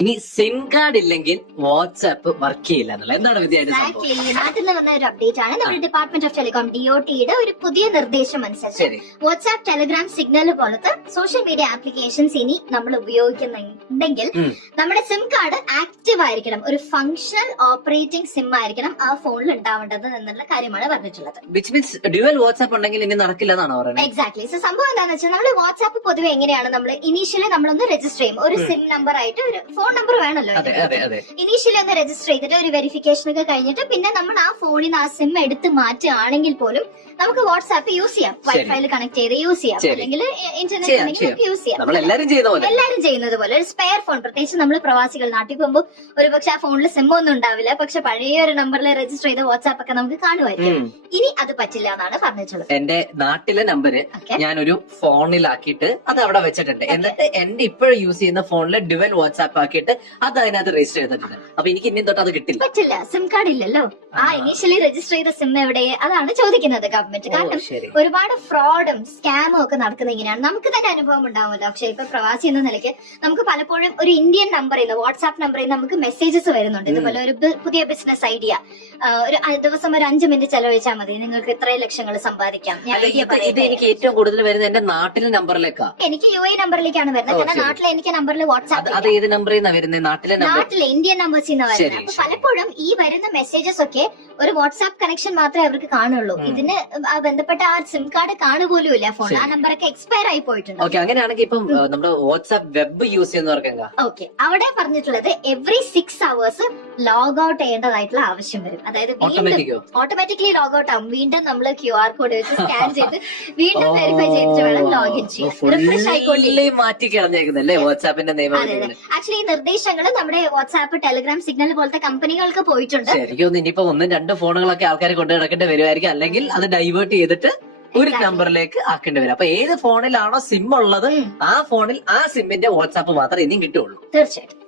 ഇനി SIM card ഇല്ലെങ്കിൽ WhatsApp work ചെയ്യില്ല എന്നുള്ള എന്താണ് വിദ്യാർത്ഥി നാട്ടിൽ നിന്ന് വന്ന ഒരു അപ്ഡേറ്റ് ആണ് നമ്മുടെ ഡിപ്പാർട്ട്മെന്റ് ഓഫ് ടെലികോം DOTയുടെ ഒരു പുതിയ നിർദ്ദേശം അനുസരിച്ച് വാട്സ്ആപ്പ്, ടെലിഗ്രാം, സിഗ്നൽ പോലത്തെ സോഷ്യൽ മീഡിയ ആപ്ലിക്കേഷൻസ് ഇനി നമ്മൾ ഉപയോഗിക്കുന്നുണ്ടെങ്കിൽ നമ്മുടെ സിം കാർഡ് ആക്റ്റീവ് ആയിരിക്കണം, ഒരു ഫങ്ഷണൽ ഓപ്പറേറ്റിംഗ് സിം ആയിരിക്കണം ആ ഫോണിൽ ഉണ്ടാവേണ്ടത് എന്നുള്ള കാര്യമാണ് പറഞ്ഞിട്ടുള്ളത്. വിച്ച് മീൻസ് ഡ്യുവൽ വാട്സ്ആപ്പ് ഉണ്ടെങ്കിൽ ഇനി നടക്കില്ല എന്നാണ് പറയുന്നത്. എക്സാക്ട്ലി. സോ സംഭവം എന്താണെന്ന് വെച്ചാൽ നമ്മൾ വാട്സ്ആപ്പ് പൊതുവെ എങ്ങനെയാണ് നമ്മൾ ഇനീഷ്യലി നമ്മളൊന്ന് രജിസ്റ്റർ ചെയ്യും, ഒരു സിം നമ്പർ ആയിട്ട് ഒരു ഫോൺ നമ്പർ വേണല്ലോ. ഇനീഷ്യലി ഒന്ന് രജിസ്റ്റർ ചെയ്തിട്ട് ഒരു വെരിഫിക്കേഷൻ ഒക്കെ കഴിഞ്ഞിട്ട് പിന്നെ നമ്മൾ ആ ഫോണിൽ നിന്ന് ആ സിം എടുത്ത് മാറ്റുകയാണെങ്കിൽ പോലും നമുക്ക് വാട്സ്ആപ്പ് യൂസ് ചെയ്യാം, വൈഫൈയിൽ കണക്ട് ചെയ്ത് യൂസ് ചെയ്യാം, അല്ലെങ്കിൽ ഇന്റർനെറ്റ് കണക്ട് യൂസ് ചെയ്യാം. എല്ലാവരും ചെയ്യുന്നത് പോലെ ഒരു സ്പെയർ ഫോൺ, പ്രത്യേകിച്ച് നമ്മൾ പ്രവാസികൾ നാട്ടിൽ പോകുമ്പോൾ ഒരു പക്ഷെ ആ ഫോണിൽ സിം ഒന്നും ഉണ്ടാവില്ല, പക്ഷെ പഴയ ഒരു നമ്പറിൽ രജിസ്റ്റർ ചെയ്ത വാട്സ്ആപ്പ് ഒക്കെ നമുക്ക് കാണുമായിരിക്കും. ഇനി അത് പറ്റില്ല എന്നാണ് പറഞ്ഞിട്ടുള്ളത്. എന്റെ നാട്ടിലെ നമ്പര് ഞാനൊരു ഫോണിലാക്കിയിട്ട് അത് അവിടെ വെച്ചിട്ടുണ്ട്. എന്നിട്ട് എന്റെ ഇപ്പോഴും യൂസ് ചെയ്യുന്ന ഫോണിൽ ഡ്യുവൽ വാട്സ്ആപ്പ് ആക്കിയിട്ട് അത് അതിനകത്ത് രജിസ്റ്റർ ചെയ്തിട്ടുണ്ട്. അപ്പൊ എനിക്ക് ഇനി തൊട്ട് അത് കിട്ടില്ല, പറ്റില്ല. സിം കാർഡ് ഇല്ലല്ലോ. ആ ഇനീഷ്യലി രജിസ്റ്റർ ചെയ്ത സിം എവിടെ, അതാണ് ചോദിക്കുന്നത് ഗവൺമെന്റ്. കാരണം ഒരുപാട് ഫ്രോഡും സ്കാമും ഒക്കെ നടക്കുന്ന ഇങ്ങനെയാണ്. നമുക്ക് തന്നെ അനുഭവം ഉണ്ടാവുമല്ലോ. പക്ഷെ ഇപ്പൊ പ്രവാസി എന്ന നിലയ്ക്ക് നമുക്ക് പലപ്പോഴും ഒരു ഇന്ത്യൻ നമ്പറിൽ നിന്ന്, വാട്സ്ആപ്പ് നമ്പറിൽ നിന്ന് നമുക്ക് മെസ്സേജസ് വരുന്നുണ്ട്. ഇതുപോലെ ഒരു പുതിയ ബിസിനസ് ഐഡിയ, ഒരു ദിവസം ഒരു 5 മിനിറ്റ് ചെലവഴിച്ചാൽ മതി, നിങ്ങൾക്ക് ഇത്രയും ലക്ഷങ്ങൾ സമ്പാദിക്കാം. ഇത് എനിക്ക് ഏറ്റവും കൂടുതൽ വരുന്നത് എന്റെ നാട്ടിലെ നമ്പറിലേക്കാണ്. എനിക്ക് UAE നമ്പറിലേക്കാണ് വരുന്നത്. കാരണം നാട്ടിലെ എനിക്ക് നമ്പറിൽ വാട്സ്ആപ്പ് അത് ഏത് നമ്പറിൽ നിന്നാണ് വരുന്നത്? നാട്ടിലെ ഇന്ത്യൻ നമ്പേഴ്സിൽ നിന്ന് വരുന്നത്. അപ്പൊ പലപ്പോഴും ഈ വരുന്ന മെസ്സേജസ് ഒക്കെ ഒരു വാട്സ്ആപ്പ് കണക്ഷൻ മാത്രമേ അവർക്ക് കാണുള്ളൂ. ഇതിന് ബന്ധപ്പെട്ട ആ സിം കാർഡ് കാണുപോലും ഇല്ല ഫോൺ. ആ നമ്പറൊക്കെ എക്സ്പയർ ആയി പോയിട്ടുണ്ട്. അങ്ങനെയാണെങ്കിൽ ഇപ്പം നമ്മുടെ വാട്സ്ആപ്പ് വെബ് യൂസ് ചെയ്യുന്നവർക്ക് അവിടെ പറഞ്ഞിട്ടുള്ളത് എവറി 6 hours ലോഗ് ഔട്ട് ചെയ്യേണ്ടതായിട്ടുള്ള ആവശ്യം വരും. അതായത് ഓട്ടോമാറ്റിക്കലി ലോഗ് ഔട്ട് ആവും. വീണ്ടും നമ്മൾ QR കോഡ് വെച്ച് സ്കാൻ ചെയ്ത് വീണ്ടും വെരിഫൈ ചെയ്തിട്ട് വേണം ലോഗിൻ ചെയ്യാൻ. റിഫ്രഷ് ആയിക്കൊണ്ടിരിക്കും. വാട്സ്ആപ്പിന്റെ ആക്ച്വലി ഈ നിർദ്ദേശങ്ങൾ നമ്മുടെ വാട്സ്ആപ്പ്, ടെലിഗ്രാം, സിഗ്നൽ പോലത്തെ കമ്പനികൾക്ക് പോയിട്ടുണ്ട്. ശരിക്കും ഇനിയിപ്പോ 1-2 ഫോണുകളൊക്കെ ആൾക്കാർ കൊണ്ടു നടക്കേണ്ടി വരുമായിരിക്കും, അല്ലെങ്കിൽ അത് ഡൈവേർട്ട് ചെയ്തിട്ട് ഒരു നമ്പറിലേക്ക് ആക്കേണ്ടി വരും. അപ്പൊ ഏത് ഫോണിലാണോ സിം ഉള്ളത് ആ ഫോണിൽ ആ സിമ്മിന്റെ വാട്സ്ആപ്പ് മാത്രമേ ഇനിയും കിട്ടുള്ളൂ. തീർച്ചയായിട്ടും.